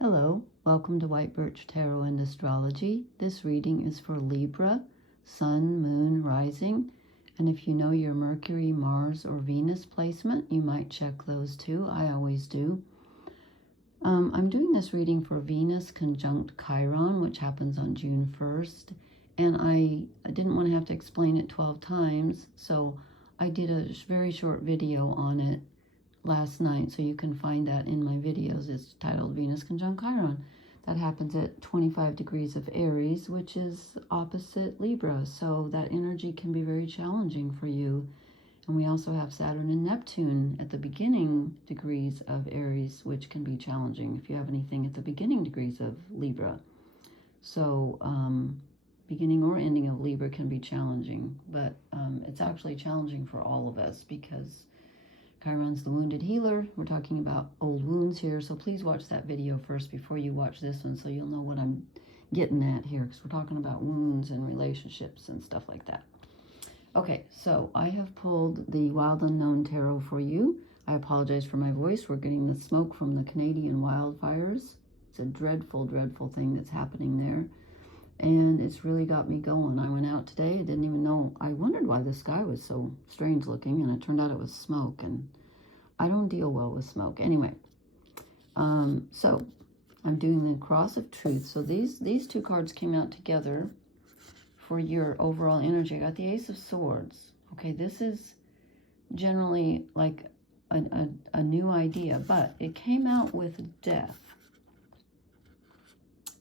Hello, welcome to White Birch Tarot and Astrology. This reading is for Libra, Sun, Moon, Rising. And if you know your Mercury, Mars, or Venus placement, you might check those too. I always do. I'm doing this reading for Venus conjunct Chiron, which happens on June 1st. And I didn't want to have to explain it 12 times, so I did a very short video on it last night, so you can find that in my videos. It's titled Venus conjunct Chiron. That happens at 25 degrees of Aries, which is opposite Libra, so that energy can be very challenging for you. And we also have Saturn and Neptune at the beginning degrees of Aries, which can be challenging if you have anything at the beginning degrees of Libra. So beginning or ending of Libra can be challenging, but it's actually challenging for all of us because Chiron's the wounded healer. We're talking about old wounds here, so please watch that video first before you watch this one so you'll know what I'm getting at here, because we're talking about wounds and relationships and stuff like that. Okay, so I have pulled the Wild Unknown Tarot for you. I apologize for my voice. We're getting the smoke from the Canadian wildfires. It's a dreadful, dreadful thing that's happening there. And it's really got me going. I went out today. I didn't even know. I wondered why the sky was so strange looking, and it turned out it was smoke, and I don't deal well with smoke. Anyway, so I'm doing the Cross of Truth. So these two cards came out together for your overall energy. I got the Ace of Swords. Okay, this is generally like a new idea, but it came out with death.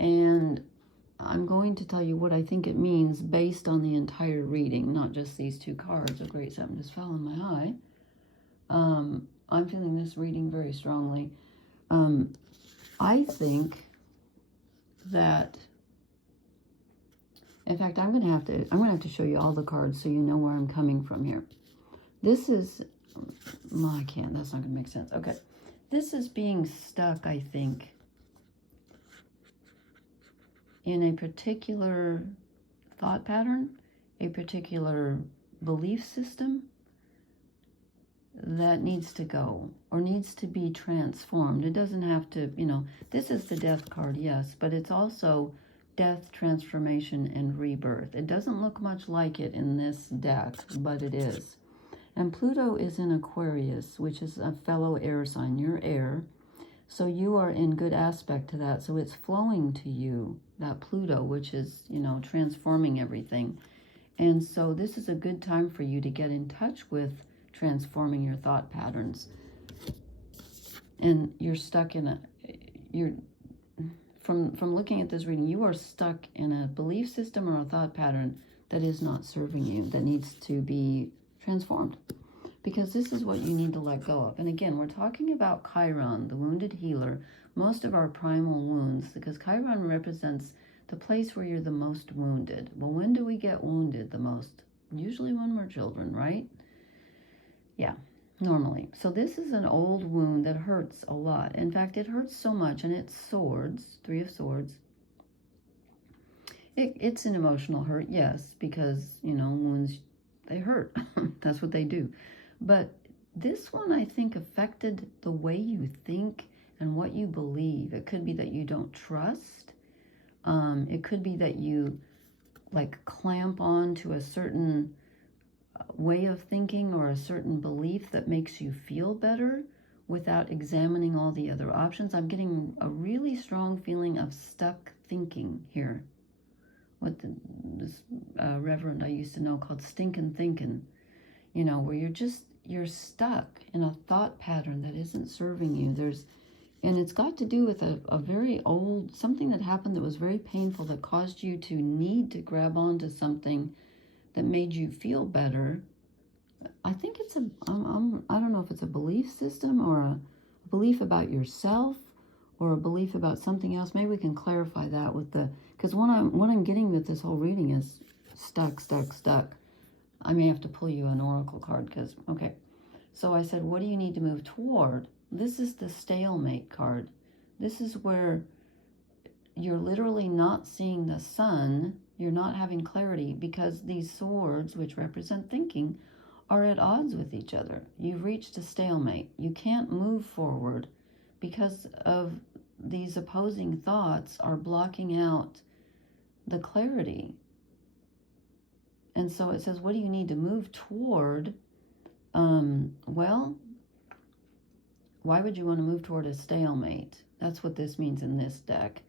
And I'm going to tell you what I think it means based on the entire reading, not just these two cards. Oh, great, something just fell in my eye. I'm feeling this reading very strongly. I think that, in fact, I'm gonna have to show you all the cards so you know where I'm coming from here. This is, well, I can't. That's not gonna make sense. Okay, this is being stuck, I think, in a particular thought pattern, a particular belief system that needs to go or needs to be transformed. It doesn't have to, this is the death card, yes, but it's also death, transformation, and rebirth. It doesn't look much like it in this deck, but it is. And Pluto is in Aquarius, which is a fellow air sign. You're air. So you are in good aspect to that. So it's flowing to you, that Pluto, which is, transforming everything. And so this is a good time for you to get in touch with transforming your thought patterns. And you're stuck in from looking at this reading, you are stuck in a belief system or a thought pattern that is not serving you, that needs to be transformed. Because this is what you need to let go of. And again, we're talking about Chiron, the wounded healer, most of our primal wounds, because Chiron represents the place where you're the most wounded. Well, when do we get wounded the most? Usually when we're children, right? Yeah, normally. So this is an old wound that hurts a lot. In fact, it hurts so much, and it's swords, 3 of Swords. It's an emotional hurt, yes, because, wounds, they hurt. That's what they do. But this one, I think, affected the way you think and what you believe. It could be that you don't trust. It could be that you, clamp on to a certain way of thinking or a certain belief that makes you feel better without examining all the other options. I'm getting a really strong feeling of stuck thinking here. What this reverend I used to know called stinking thinking. Where you're stuck in a thought pattern that isn't serving you. And it's got to do with a very old, something that happened that was very painful, that caused you to need to grab onto something that made you feel better. I think it's I don't know if it's a belief system or a belief about yourself or a belief about something else. Maybe we can clarify that with because what I'm getting with this whole reading is stuck. I may have to pull you an oracle card because, okay. So I said, what do you need to move toward? This is the stalemate card. This is where you're literally not seeing the sun. You're not having clarity because these swords, which represent thinking, are at odds with each other. You've reached a stalemate. You can't move forward because of these opposing thoughts are blocking out the clarity. And so it says, what do you need to move toward? Well, why would you want to move toward a stalemate? That's what this means in this deck.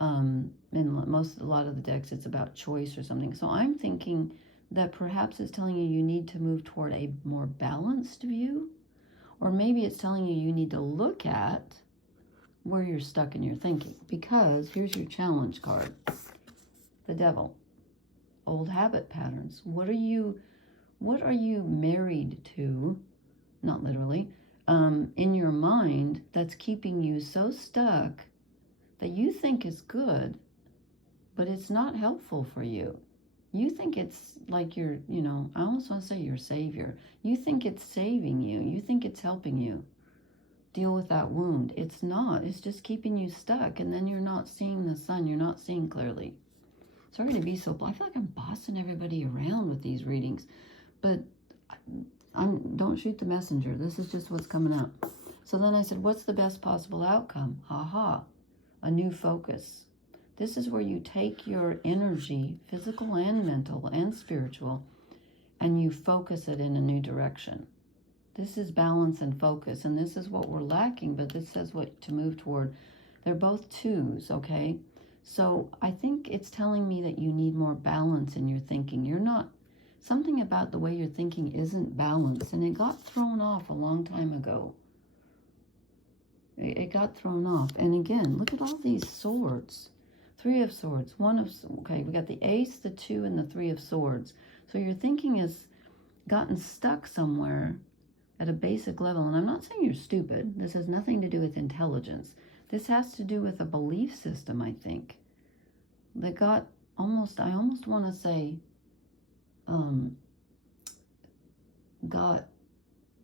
In a lot of the decks, it's about choice or something. So I'm thinking that perhaps it's telling you need to move toward a more balanced view. Or maybe it's telling you need to look at where you're stuck in your thinking. Because here's your challenge card. The Devil. Old habit patterns. What are you married to, not literally, in your mind that's keeping you so stuck that you think is good, but it's not helpful for you. You think it's like your, I almost want to say your savior. You think it's saving you. You think it's helping you deal with that wound. It's not. It's just keeping you stuck, and then you're not seeing the sun. You're not seeing clearly. Sorry to be so, I feel like I'm bossing everybody around with these readings, but don't shoot the messenger. This is just what's coming up. So then I said, what's the best possible outcome? A new focus. This is where you take your energy, physical and mental and spiritual, and you focus it in a new direction. This is balance and focus, and this is what we're lacking, but this says what to move toward. They're both twos, okay? So I think it's telling me that you need more balance in your thinking. Something about the way you're thinking isn't balanced, and it got thrown off a long time ago. It got thrown off. And again, look at all these swords. 3 of Swords, okay, we got the Ace, the 2, and the 3 of Swords. So your thinking has gotten stuck somewhere at a basic level. And I'm not saying you're stupid. This has nothing to do with intelligence. This has to do with a belief system, I think, that got I almost want to say, got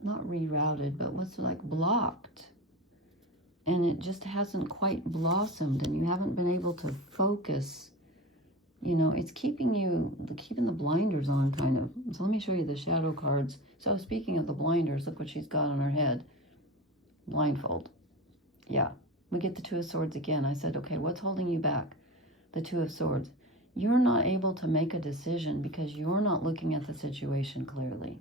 not rerouted, but what's like blocked. And it just hasn't quite blossomed, and you haven't been able to focus. It's keeping the blinders on, kind of. So let me show you the shadow cards. So speaking of the blinders, look what she's got on her head. Blindfold. Yeah. We get the 2 of Swords again. I said, okay, what's holding you back? The 2 of Swords. You're not able to make a decision because you're not looking at the situation clearly.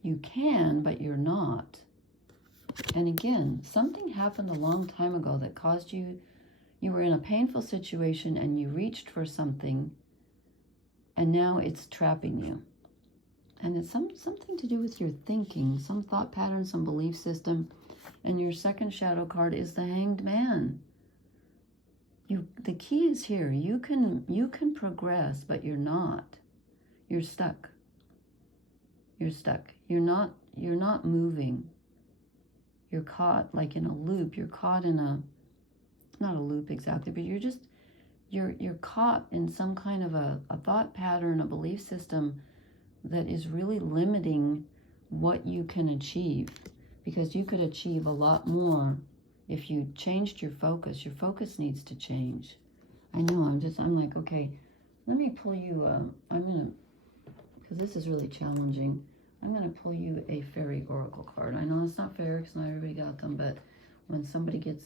You can, but you're not. And again, something happened a long time ago that caused you were in a painful situation and you reached for something, and now it's trapping you. And it's something to do with your thinking, some thought pattern, some belief system. And your second shadow card is the Hanged Man. The key is here. You can progress, but you're not. You're stuck. You're stuck. You're not moving. You're caught like in a loop. You're caught in not a loop exactly, but you're caught in some kind of a thought pattern, a belief system that is really limiting what you can achieve, because you could achieve a lot more if you changed your focus. Your focus needs to change. I know, I'm like, okay, let me pull you, because this is really challenging, I'm going to pull you a fairy oracle card. I know it's not fair because not everybody got them, but when somebody gets,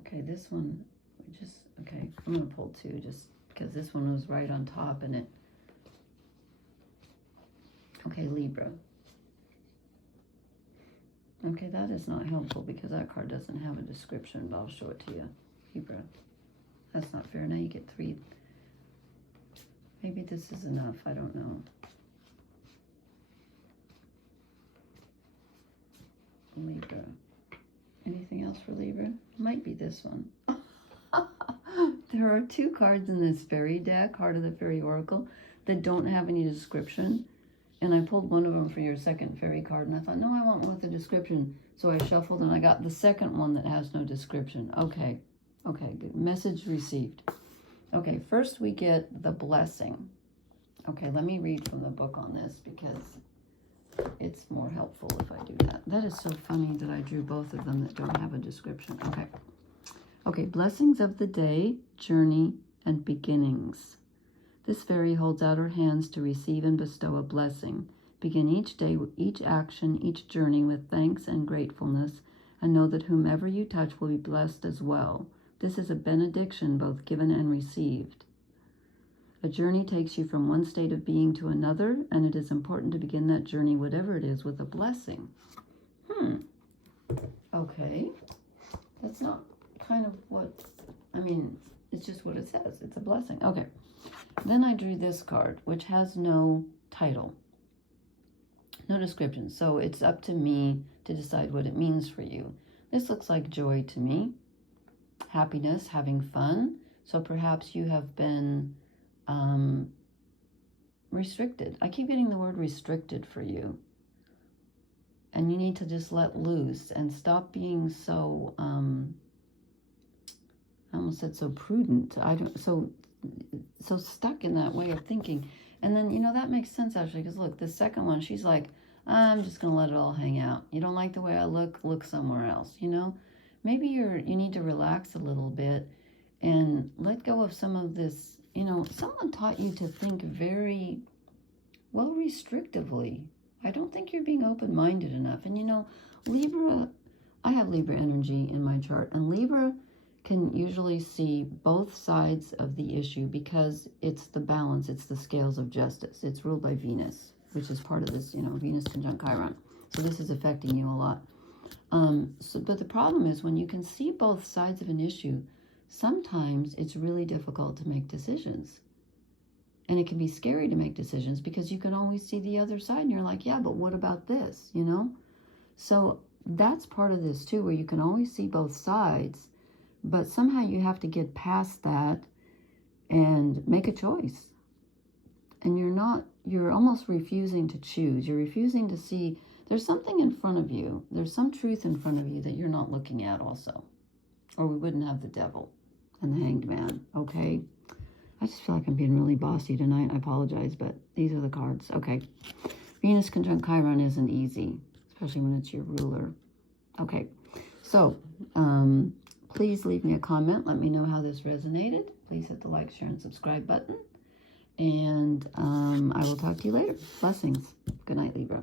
okay, this one, okay, I'm going to pull 2 just because this one was right on top and it, okay, Libra. Okay, that is not helpful because that card doesn't have a description, but I'll show it to you. Libra. That's not fair. Now you get 3. Maybe this is enough. I don't know. Libra. Anything else for Libra? Might be this one. There are 2 cards in this fairy deck, Heart of the Fairy Oracle, that don't have any description. And I pulled one of them for your second fairy card, and I thought, no, I want one with a description. So I shuffled, and I got the second one that has no description. Okay, good. Message received. Okay, first we get the blessing. Okay, let me read from the book on this because it's more helpful if I do that. That is so funny that I drew both of them that don't have a description. Okay, blessings of the day, journey, and beginnings. This fairy holds out her hands to receive and bestow a blessing. Begin each day, each action, each journey with thanks and gratefulness, and know that whomever you touch will be blessed as well. This is a benediction, both given and received. A journey takes you from one state of being to another, and it is important to begin that journey, whatever it is, with a blessing. Okay. That's not kind of what, I mean, it's just what it says. It's a blessing. Okay. Then I drew this card, which has no title, no description. So it's up to me to decide what it means for you. This looks like joy to me, happiness, having fun. So perhaps you have been restricted. I keep getting the word restricted for you. And you need to just let loose and stop being so, I almost said so prudent. So stuck in that way of thinking. And then, you know, that makes sense actually, because look, the second one, she's like, I'm just going to let it all hang out. You don't like the way I look somewhere else, you know? Maybe you need to relax a little bit and let go of some of this. You know, someone taught you to think very, well, restrictively. I don't think you're being open-minded enough. And, you know, Libra, I have Libra energy in my chart, and Libra can usually see both sides of the issue because it's the balance, it's the scales of justice. It's ruled by Venus, which is part of this, you know, Venus conjunct Chiron. So this is affecting you a lot. But the problem is when you can see both sides of an issue, sometimes it's really difficult to make decisions. And it can be scary to make decisions because you can always see the other side and you're like, yeah, but what about this, you know? So that's part of this too, where you can always see both sides, but somehow you have to get past that and make a choice. And you're almost refusing to choose. You're refusing to see there's something in front of you. There's some truth in front of you that you're not looking at also. Or we wouldn't have the devil and the hanged man, okay? I just feel like I'm being really bossy tonight. I apologize, but these are the cards. Okay. Venus conjunct Chiron isn't easy, especially when it's your ruler. Okay. So, please leave me a comment. Let me know how this resonated. Please hit the like, share, and subscribe button. And I will talk to you later. Blessings. Good night, Libra.